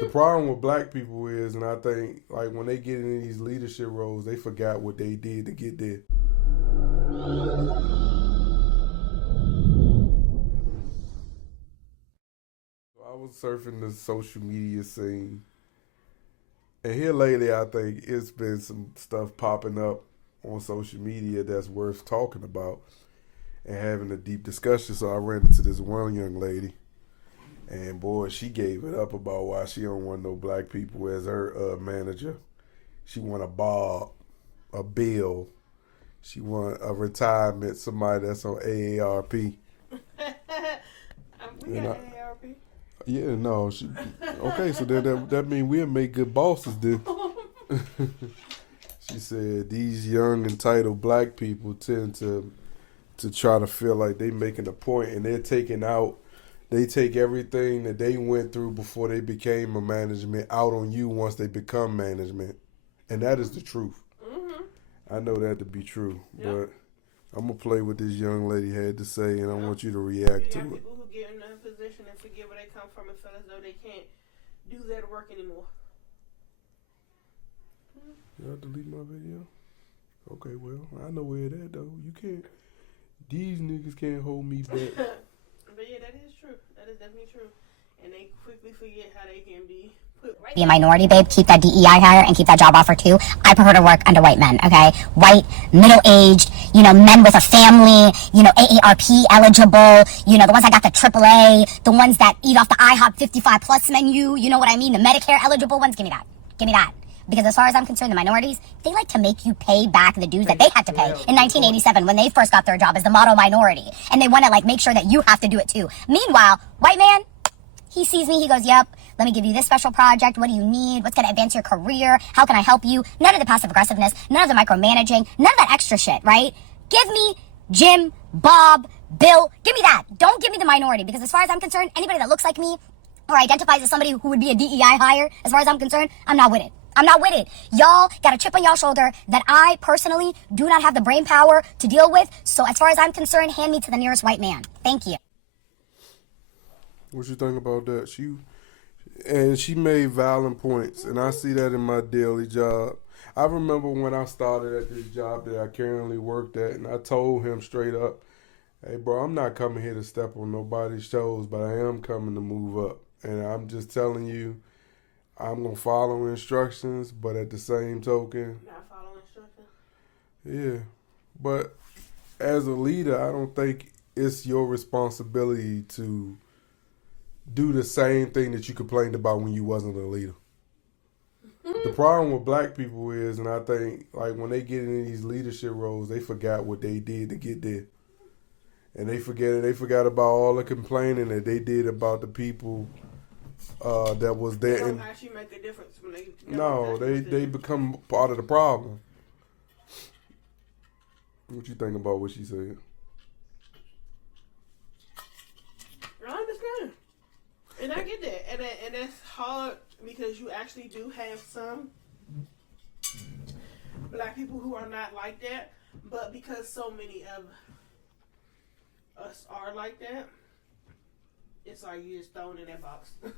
The problem with black people is, and I think like when they get in these leadership roles, they forgot what they did to get there. So I was surfing the social media scene, and here lately, I think it's been some stuff popping up on social media that's worth talking about and having a deep discussion. So I ran into this one young lady, and boy, she gave it up about why she don't want no black people as her manager. She want a Bob, a Bill. She want a retirement, somebody that's on AARP. We got AARP. Yeah, no. Okay, so that means we'll make good bosses then. She said these young entitled black people tend to try to feel like they making a point, and they take everything that they went through before they became a management out on you once they become management. And that is the truth. Mm-hmm. I know that to be true. Yep. But I'm going to play what this young lady had to say, and I want you to react to it. People who get in that position and forget where they come from and feel as though they can't do that work anymore. Y'all delete my video? Okay, well, I know where it at, though. You can't. These niggas can't hold me back. But yeah, that is true. That is definitely true. And they quickly forget how they can be Be a minority, babe. Keep that DEI hire and keep that job offer too. I prefer to work under white men, okay? White, middle-aged, men with a family, AARP eligible, the ones that got the AAA, the ones that eat off the IHOP 55 plus menu, you know what I mean? The Medicare eligible ones. Give me that. Give me that. Because as far as I'm concerned, the minorities, they like to make you pay back the dues that they had to pay in 1987 when they first got their job as the model minority. And they want to make sure that you have to do it too. Meanwhile, white man, he sees me, he goes, yep, let me give you this special project. What do you need? What's going to advance your career? How can I help you? None of the passive aggressiveness, none of the micromanaging, none of that extra shit, right? Give me Jim, Bob, Bill. Give me that. Don't give me the minority, because as far as I'm concerned, anybody that looks like me or identifies as somebody who would be a DEI hire, as far as I'm concerned, I'm not with it. I'm not with it. Y'all got a chip on y'all shoulder that I personally do not have the brain power to deal with. So as far as I'm concerned, hand me to the nearest white man. Thank you. What you think about that? She made valid points, and I see that in my daily job. I remember when I started at this job that I currently worked at, and I told him straight up, hey, bro, I'm not coming here to step on nobody's toes, but I am coming to move up. And I'm just telling you, I'm going to follow instructions, but at the same token... Not follow instructions? Yeah. But as a leader, I don't think it's your responsibility to do the same thing that you complained about when you wasn't a leader. The problem with black people is, and I think like when they get in these leadership roles, they forgot what they did to get there. And they forgot about all the complaining that they did about the people that was there. They don't actually make a difference when they... No, they become part of the problem. What you think about what she said? I understand. And I get that. And that's hard because you actually do have some black people who are not like that. But because so many of us are like that, it's like you're just thrown in that box. But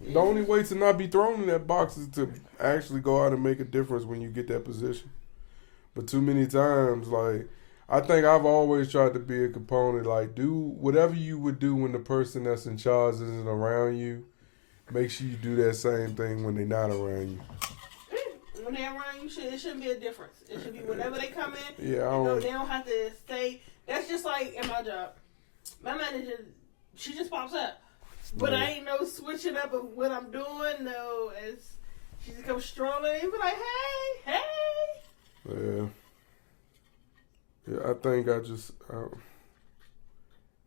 the only way to not be thrown in that box is to actually go out and make a difference when you get that position. But too many times, I think I've always tried to be a component, do whatever you would do when the person that's in charge isn't around you. Make sure you do that same thing when they're not around you. When they're around you, it shouldn't be a difference. It should be whenever they come in, yeah, they don't have to stay. That's just like in my job. My manager, she just pops up. But I ain't no switching up of what I'm doing. No, she just comes strolling and be like, hey. Yeah. Yeah, I think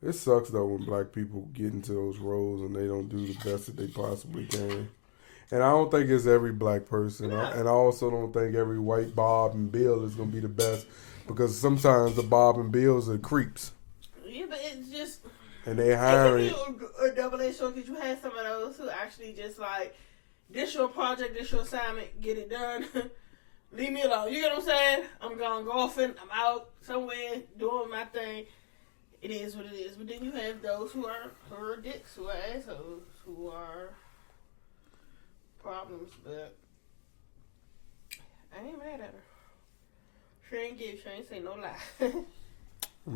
it sucks though when black people get into those roles and they don't do the best that they possibly can. And I don't think it's every black person. No. And I also don't think every white Bob and Bill is going to be the best, because sometimes the Bob and Bills are creeps. Yeah, but it's just... And they hiring... It could be a double-edged sword because you had some of those who actually just this your project, this your assignment, get it done. Leave me alone. You get what I'm saying? I'm going golfing. I'm out somewhere doing my thing. it is what it is. But then you have those who are dicks, who are assholes, who are problems. But I ain't mad at her. She ain't say no lie.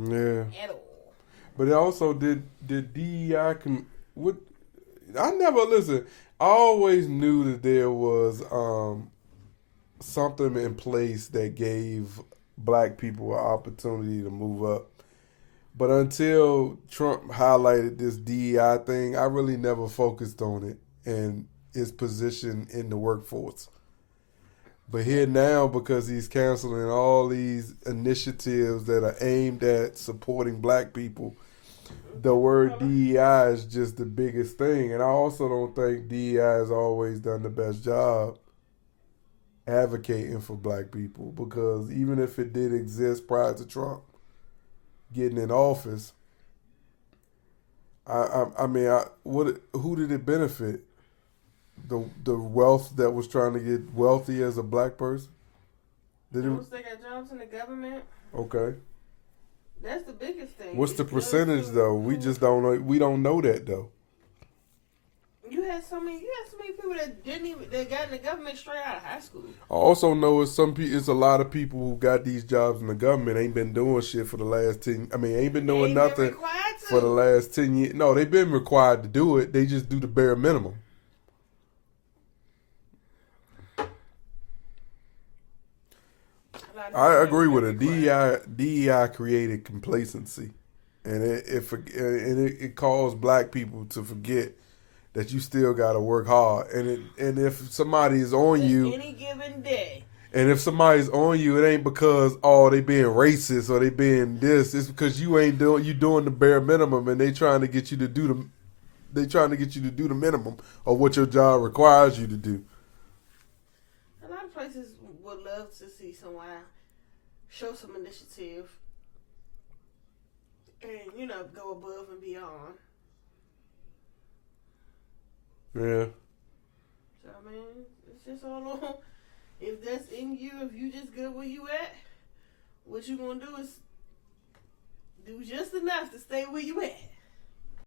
Yeah. At all. But it also did DEI what? I never listen. I always knew that there was something in place that gave black people an opportunity to move up. But until Trump highlighted this DEI thing, I really never focused on it and its position in the workforce. But here now, because he's canceling all these initiatives that are aimed at supporting black people, the word DEI is just the biggest thing. And I also don't think DEI has always done the best job advocating for black people, because even if it did exist prior to Trump getting in office, who did it benefit? The wealth that was trying to get wealthy as a black person? Those that got jobs in the government. Okay. That's the biggest thing. What's the percentage though? We just don't know. We don't know that though. You had so many people that got in the government straight out of high school. I also know it's a lot of people who got these jobs in the government ain't been doing shit for the last 10. I mean, ain't been doing nothing for the last 10 years. No, they've been required to do it. They just do the bare minimum. I agree with it. DEI created complacency, and it caused black people to forget that you still got to work hard. And if somebody is on you any given day, and if somebody's on you, it ain't because they being racist or they being this. It's because you doing the bare minimum, and they trying to get you to do the minimum of what your job requires you to do. A lot of places would love to see someone show some initiative and, go above and beyond. Yeah. So, I mean, it's just all on, if that's in you, if you just good where you at, what you gonna do is do just enough to stay where you at.